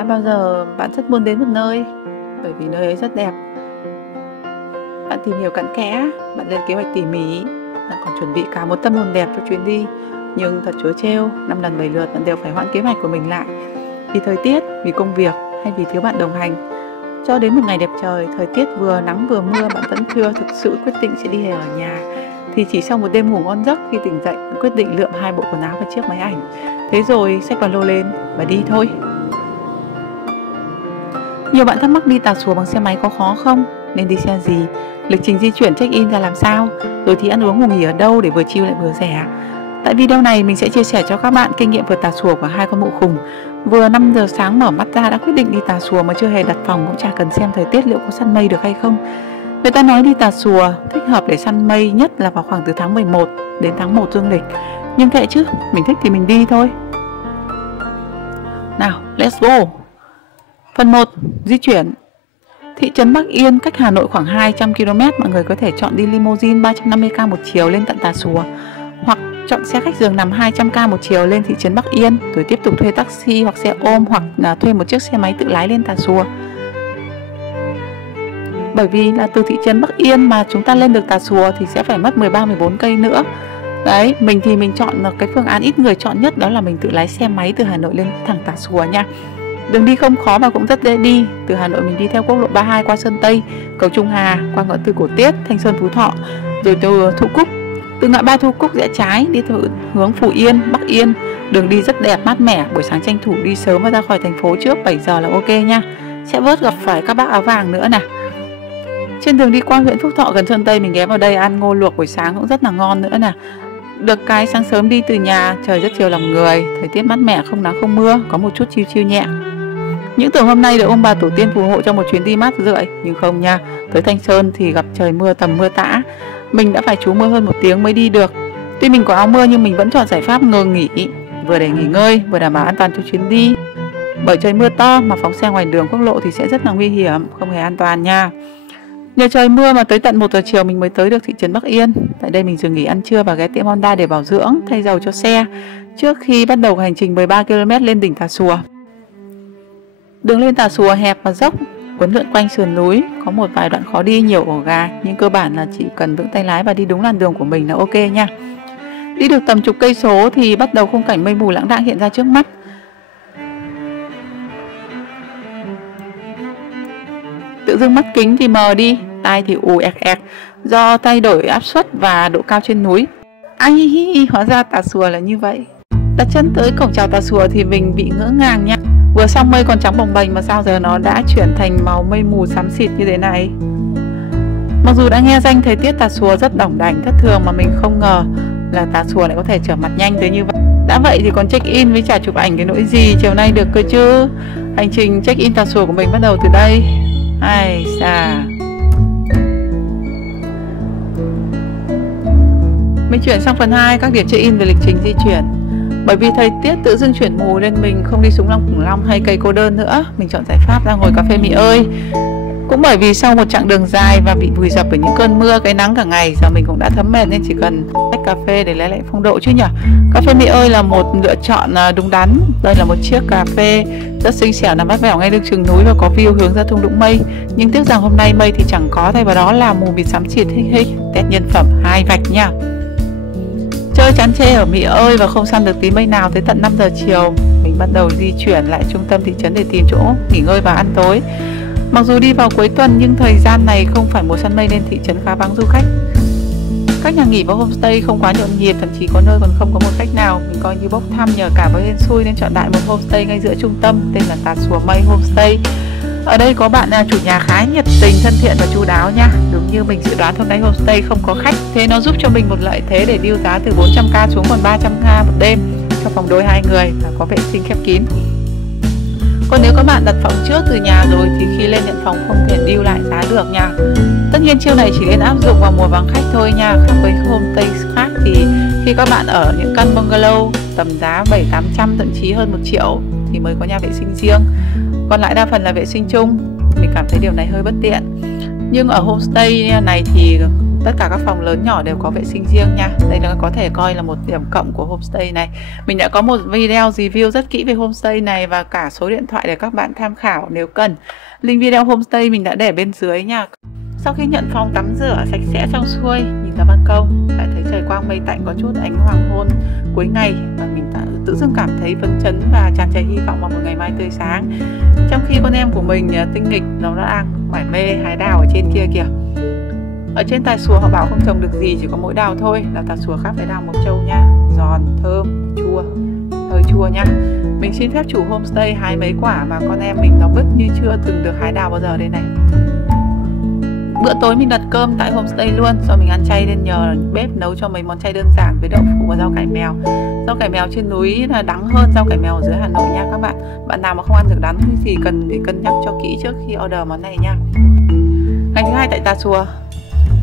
Đã bao giờ bạn rất muốn đến một nơi bởi vì nơi ấy rất đẹp. Bạn tìm hiểu cặn kẽ, bạn lên kế hoạch tỉ mỉ, bạn còn chuẩn bị cả một tâm hồn đẹp cho chuyến đi. Nhưng thật trớ trêu, 5 lần 7 lượt bạn đều phải hoãn kế hoạch của mình lại. Vì thời tiết, vì công việc hay vì thiếu bạn đồng hành. Cho đến một ngày đẹp trời, thời tiết vừa nắng vừa mưa, bạn vẫn chưa thực sự quyết định sẽ đi hè ở nhà. Thì chỉ sau một đêm ngủ ngon giấc, khi tỉnh dậy bạn quyết định lượm 2 bộ quần áo và chiếc máy ảnh. Thế rồi xách ba lô lên và đi thôi. Nhiều bạn thắc mắc đi Tà Xùa bằng xe máy có khó không? Nên đi xe gì? Lịch trình di chuyển check-in ra làm sao? Rồi thì ăn uống ngủ nghỉ ở đâu để vừa chill lại vừa rẻ? Tại video này mình sẽ chia sẻ cho các bạn kinh nghiệm vượt Tà Xùa của hai con mụ khùng. Vừa 5 giờ sáng mở mắt ra đã quyết định đi Tà Xùa mà chưa hề đặt phòng, cũng chả cần xem thời tiết liệu có săn mây được hay không. Người ta nói đi Tà Xùa thích hợp để săn mây nhất là vào khoảng từ tháng 11 đến tháng 1 dương lịch. Nhưng kệ chứ, mình thích thì mình đi thôi. Nào, let's go! Phần 1. Di chuyển. Thị trấn Bắc Yên cách Hà Nội khoảng 200 km. Mọi người có thể chọn đi limousine 350k một chiều lên tận Tà Xùa, hoặc chọn xe khách giường nằm 200k một chiều lên thị trấn Bắc Yên, rồi tiếp tục thuê taxi hoặc xe ôm, hoặc là thuê một chiếc xe máy tự lái lên Tà Xùa. Bởi vì là từ thị trấn Bắc Yên mà chúng ta lên được Tà Xùa thì sẽ phải mất 13-14 cây nữa. Đấy, mình chọn cái phương án ít người chọn nhất, đó là mình tự lái xe máy từ Hà Nội lên thẳng Tà Xùa nha. Đường đi không khó và cũng rất dễ đi. Từ Hà Nội mình đi theo quốc lộ 32 qua Sơn Tây, cầu Trung Hà, qua ngã tư Cổ Tiết, Thanh Xuân, Phú Thọ, rồi từ Thu Cúc. Từ ngã ba Thu Cúc rẽ trái đi theo hướng Phú Yên, Bắc Yên. Đường đi rất đẹp, mát mẻ. Buổi sáng tranh thủ đi sớm và ra khỏi thành phố trước 7 giờ là ok nha. Sẽ vớt gặp phải các bác áo vàng nữa nè. Trên đường đi qua huyện Phúc Thọ gần Sơn Tây, mình ghé vào đây ăn ngô luộc buổi sáng cũng rất là ngon nữa nè. Được cái sáng sớm đi từ nhà, trời rất chiều lòng người, thời tiết mát mẻ, không nắng không mưa, có một chút chill chill nhẹ. Những tưởng hôm nay được ông bà tổ tiên phù hộ cho một chuyến đi mát rượi, nhưng không nha. Tới Thanh Sơn thì gặp trời mưa tầm mưa tã. Mình đã phải trú mưa hơn 1 tiếng mới đi được. Tuy mình có áo mưa nhưng mình vẫn chọn giải pháp ngừng nghỉ, vừa để nghỉ ngơi, vừa đảm bảo an toàn cho chuyến đi. Bởi trời mưa to mà phóng xe ngoài đường quốc lộ thì sẽ rất là nguy hiểm, không hề an toàn nha. Nhờ trời mưa mà tới tận 1 giờ chiều mình mới tới được thị trấn Bắc Yên. Tại đây mình dừng nghỉ ăn trưa và ghé tiệm Honda để bảo dưỡng, thay dầu cho xe trước khi bắt đầu hành trình 13 km lên đỉnh Tà Xùa. Đường lên Tà Xùa hẹp và dốc, uốn lượn quanh sườn núi, có một vài đoạn khó đi, nhiều ổ gà, nhưng cơ bản là chỉ cần vững tay lái và đi đúng làn đường của mình là ok nha. Đi được tầm chục cây số thì bắt đầu khung cảnh mây mù lãng đãng hiện ra trước mắt. Tự dưng mắt kính thì mờ đi, tai thì ù ẹc ẹc do thay đổi áp suất và độ cao trên núi. Ai, hóa ra Tà Xùa là như vậy. Đặt chân tới cổng chào Tà Xùa thì mình bị ngỡ ngàng nha. Vừa xong mây còn trắng bồng bềnh mà sao giờ nó đã chuyển thành màu mây mù xám xịt như thế này. Mặc dù đã nghe danh thời tiết Tà Xùa rất đỏng đảnh thất thường mà mình không ngờ là Tà Xùa lại có thể trở mặt nhanh tới như vậy. Đã vậy thì còn check in với chả chụp ảnh cái nỗi gì chiều nay được cơ chứ. Hành trình check in Tà Xùa của mình bắt đầu từ đây. Ai xa. Mình chuyển sang phần 2, các điểm check in về lịch trình di chuyển. Bởi vì thời tiết tự dưng chuyển mù nên mình không đi Súng Long Khủng Long hay cây cô đơn nữa. Mình chọn giải pháp ra ngồi cà phê Mị ơi. Cũng bởi vì sau một chặng đường dài và bị vùi dập bởi những cơn mưa cái nắng cả ngày, giờ mình cũng đã thấm mệt nên chỉ cần tách cà phê để lấy lại phong độ chứ nhỉ. Cà phê Mị ơi là một lựa chọn đúng đắn. Đây là một chiếc cà phê rất xinh xẻo nằm vắt vẻo ngay lưng chừng núi và có view hướng ra thung lũng mây. Nhưng tiếc rằng hôm nay mây thì chẳng có, thay vào đó là mù mịt xám xịt hích hích. Test nhân phẩm 2 vạch nha. Chơi chán chê ở Mị ơi và không săn được tí mây nào tới tận 5 giờ chiều, mình bắt đầu di chuyển lại trung tâm thị trấn để tìm chỗ nghỉ ngơi và ăn tối. Mặc dù đi vào cuối tuần nhưng thời gian này không phải mùa săn mây nên thị trấn khá vắng du khách. Các nhà nghỉ và homestay không quá nhộn nhịp, thậm chí có nơi còn không có một khách nào. Mình coi như bốc thăm nhờ cả với hên xui nên chọn đại một homestay ngay giữa trung tâm, tên là Tà Xùa Mây Homestay. Ở đây có bạn chủ nhà khá nhiệt tình, thân thiện và chu đáo nha. Đúng như mình dự đoán hôm nay homestay không có khách, thế nó giúp cho mình một lợi thế để deal giá từ 400k xuống còn 300k một đêm cho phòng đôi 2 người và có vệ sinh khép kín. Còn nếu các bạn đặt phòng trước từ nhà rồi thì khi lên nhận phòng không thể deal lại giá được nha. Tất nhiên chiêu này chỉ nên áp dụng vào mùa vắng khách thôi nha. Khác với homestay khác thì khi các bạn ở những căn bungalow tầm giá 700-800 thậm chí hơn 1 triệu thì mới có nhà vệ sinh riêng. Còn lại đa phần là vệ sinh chung. Mình cảm thấy điều này hơi bất tiện. Nhưng ở homestay này thì Tất cả các phòng lớn nhỏ đều có vệ sinh riêng nha. Đây là có thể coi là một điểm cộng của homestay này. Mình đã có một video review rất kỹ về homestay này và cả số điện thoại để các bạn tham khảo nếu cần. Link video homestay mình đã để bên dưới nha. Sau khi nhận phòng tắm rửa sạch sẽ xong xuôi, nhìn ra ban công lại thấy trời quang mây tạnh, có chút ánh hoàng hôn cuối ngày và mình tự dưng cảm thấy phấn chấn và tràn trề hy vọng vào một ngày mai tươi sáng. Trong khi con em của mình tinh nghịch nó đang mải mê hái đào ở trên kia kìa. Ở trên Tà Xùa họ bảo không trồng được gì, chỉ có mỗi đào thôi. Đào Tà Xùa khác với đào Mộc Châu nha, giòn, thơm, chua, hơi chua nha. Mình xin phép chủ homestay hái mấy quả mà con em mình nó bứt như chưa từng được hái đào bao giờ đây này. Bữa tối mình đặt cơm tại homestay luôn, do mình ăn chay nên nhờ bếp nấu cho mấy món chay đơn giản với đậu phụ và rau cải mèo. Rau cải mèo trên núi là đắng hơn rau cải mèo ở dưới Hà Nội nha các bạn. Bạn nào mà không ăn được đắng thì cần phải cân nhắc cho kỹ trước khi order món này nha. Ngày thứ hai tại Tà Xùa,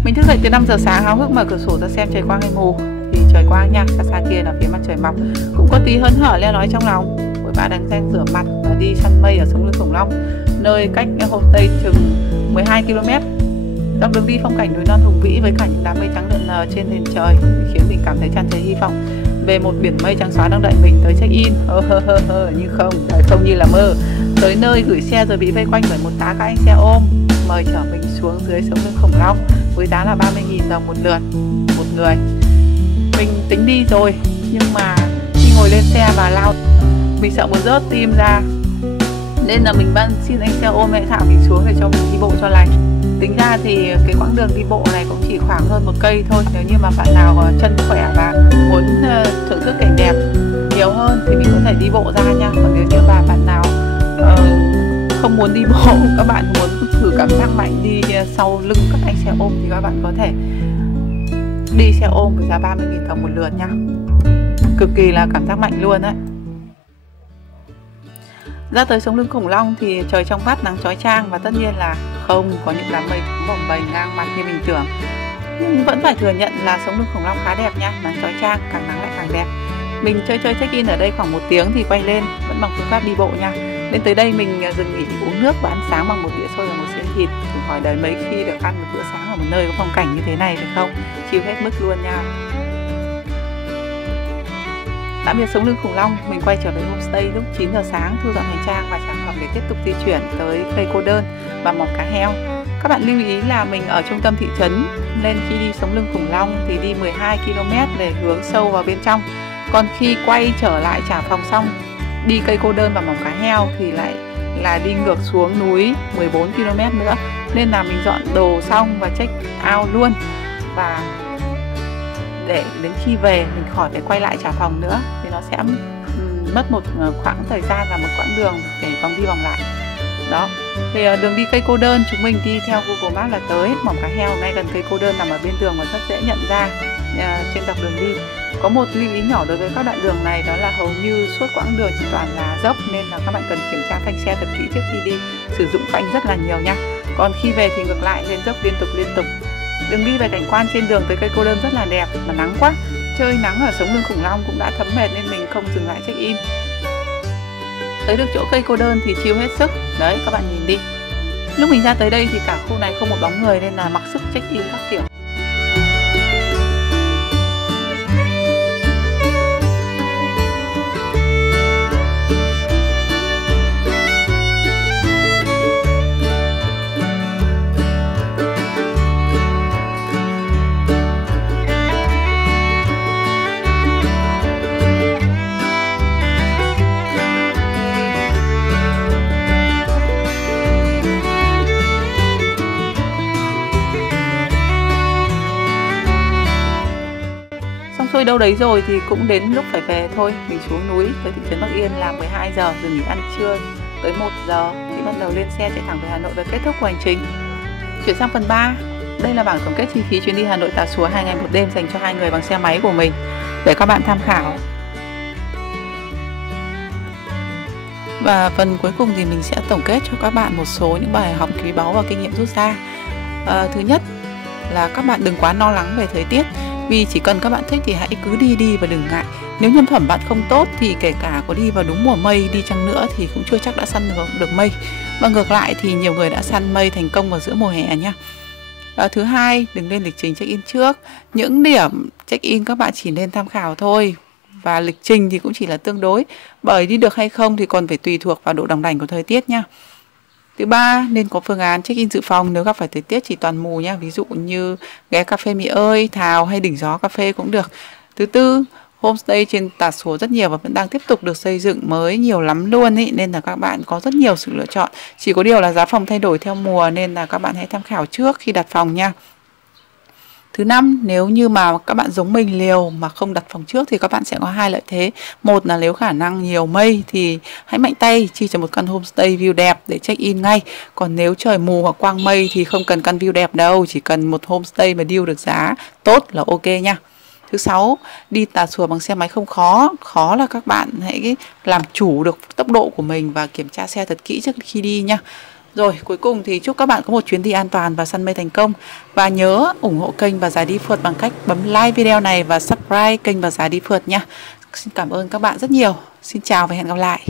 mình thức dậy từ 5 giờ sáng háo hức mở cửa sổ ra xem trời quang hay mù. Thì trời quang nha, xa kia là phía mặt trời mọc. Cũng có tí hớn hở le lói trong lòng. Buổi ba đánh răng rửa mặt và đi săn mây ở Sống Lưng Khủng Long, nơi cách homestay chừng 12 km. Dọc đường đi phong cảnh núi non hùng vĩ với cả những đám mây trắng lượn lờ trên nền trời khiến mình cảm thấy tràn trề hy vọng về một biển mây trắng xóa đang đợi mình tới check in. Nhưng không như là mơ. Tới nơi gửi xe rồi bị vây quanh bởi một tá các anh xe ôm mời chở mình xuống dưới Sống Lưng Khủng Long với giá là 30.000 đồng một lượt một người. Mình tính đi rồi nhưng mà khi ngồi lên xe và lao mình sợ muốn rớt tim ra, nên là mình xin anh xe ôm hãy thả mình xuống để cho mình đi bộ cho lành. Tính ra thì cái quãng đường đi bộ này cũng chỉ khoảng hơn 1 cây thôi. Nếu như mà bạn nào chân khỏe và muốn thưởng thức cảnh đẹp nhiều hơn thì mình có thể đi bộ ra nha. Còn nếu như mà bạn nào không muốn đi bộ, các bạn muốn thử cảm giác mạnh đi sau lưng các anh xe ôm thì các bạn có thể đi xe ôm với giá 30.000 đồng một lượt nha. Cực kỳ là cảm giác mạnh luôn đấy. Ra tới Sống Lưng Khủng Long thì trời trong vắt, nắng chói chang và tất nhiên là không có những đám mây bồng bềnh ngang mặt như mình tưởng. Nhưng vẫn phải thừa nhận là Sống Lưng Khủng Long khá đẹp nha, nắng chói chang, càng nắng lại càng đẹp. Mình chơi check in ở đây khoảng 1 tiếng thì quay lên, vẫn bằng phương pháp đi bộ nha. Đến tới đây mình dừng nghỉ uống nước và ăn sáng bằng một đĩa xôi và một xiên thịt. Thử hỏi đời mấy khi được ăn một bữa sáng ở một nơi có phong cảnh như thế này phải không? Chill hết mức luôn nha. Tạm biệt Sống Lưng Khủng Long, mình quay trở về homestay lúc 9 giờ sáng, thu dọn hành trang và trang phẩm để tiếp tục di chuyển tới cây cô đơn và mỏ cá heo. Các bạn lưu ý là mình ở trung tâm thị trấn, nên khi đi Sống Lưng Khủng Long thì đi 12 km để hướng sâu vào bên trong. Còn khi quay trở lại trả phòng xong, đi cây cô đơn và mỏ cá heo thì lại là đi ngược xuống núi 14 km nữa. Nên là mình dọn đồ xong và check out luôn. Và để đến khi về mình khỏi phải quay lại trả phòng nữa thì nó sẽ mất một khoảng thời gian và một quãng đường để vòng đi vòng lại. Đó, thì đường đi cây cô đơn chúng mình đi theo Google Maps là tới mỏm cá heo, ngay gần cây cô đơn nằm ở bên đường và rất dễ nhận ra. Trên dọc đường đi có một lưu ý nhỏ đối với các đoạn đường này, đó là hầu như suốt quãng đường chỉ toàn là dốc, nên là các bạn cần kiểm tra phanh xe thật kỹ trước khi đi, sử dụng phanh rất là nhiều nha. Còn khi về thì ngược lại, lên dốc liên tục. Đường đi về cảnh quan trên đường tới cây cô đơn rất là đẹp, mà nắng quá. Chơi nắng ở Sống Lưng Khủng Long cũng đã thấm mệt nên mình không dừng lại check in. Tới được chỗ cây cô đơn thì chill hết sức. Đấy, các bạn nhìn đi. Lúc mình ra tới đây thì cả khu này không một bóng người nên là mặc sức check in các kiểu. Thôi đâu đấy rồi thì cũng đến lúc phải về thôi. Mình xuống núi tới thị trấn Bắc Yên là 12 giờ, dừng nghỉ ăn trưa tới 1 giờ thì bắt đầu lên xe chạy thẳng về Hà Nội và kết thúc hành trình. Chuyển sang phần 3. Đây là bảng tổng kết chi phí chuyến đi Hà Nội Tà Xùa 2 ngày 1 đêm dành cho 2 người bằng xe máy của mình để các bạn tham khảo. Và phần cuối cùng thì mình sẽ tổng kết cho các bạn một số những bài học quý báu và kinh nghiệm rút ra. Thứ nhất là các bạn đừng quá lo lắng về thời tiết, vì chỉ cần các bạn thích thì hãy cứ đi và đừng ngại. Nếu nhân phẩm bạn không tốt thì kể cả có đi vào đúng mùa mây đi chăng nữa thì cũng chưa chắc đã săn được mây. Và ngược lại thì nhiều người đã săn mây thành công vào giữa mùa hè nhá. Thứ hai, đừng lên lịch trình check-in trước. Những điểm check-in các bạn chỉ nên tham khảo thôi. Và lịch trình thì cũng chỉ là tương đối, bởi đi được hay không thì còn phải tùy thuộc vào độ đòng đảnh của thời tiết nha. Thứ ba, nên có phương án check-in dự phòng nếu gặp phải thời tiết chỉ toàn mù nha. Ví dụ như ghé cà phê Mì ơi, Thảo hay Đỉnh Gió cà phê cũng được. Thứ tư, homestay trên Tà Xùa rất nhiều và vẫn đang tiếp tục được xây dựng mới nhiều lắm luôn ý, nên là các bạn có rất nhiều sự lựa chọn. Chỉ có điều là giá phòng thay đổi theo mùa nên là các bạn hãy tham khảo trước khi đặt phòng nha. Thứ năm, nếu như mà các bạn giống mình liều mà không đặt phòng trước thì các bạn sẽ có hai lợi thế. Một là nếu khả năng nhiều mây thì hãy mạnh tay chi cho một căn homestay view đẹp để check in ngay. Còn nếu trời mù hoặc quang mây thì không cần căn view đẹp đâu, chỉ cần một homestay mà deal được giá tốt là ok nha. Thứ sáu, đi Tà Xùa bằng xe máy không khó. Khó là các bạn hãy làm chủ được tốc độ của mình và kiểm tra xe thật kỹ trước khi đi nha. Rồi, cuối cùng thì chúc các bạn có một chuyến đi an toàn và săn mây thành công. Và nhớ ủng hộ kênh Bà Già Đi Phượt bằng cách bấm like video này và subscribe kênh Bà Già Đi Phượt nha. Xin cảm ơn các bạn rất nhiều. Xin chào và hẹn gặp lại.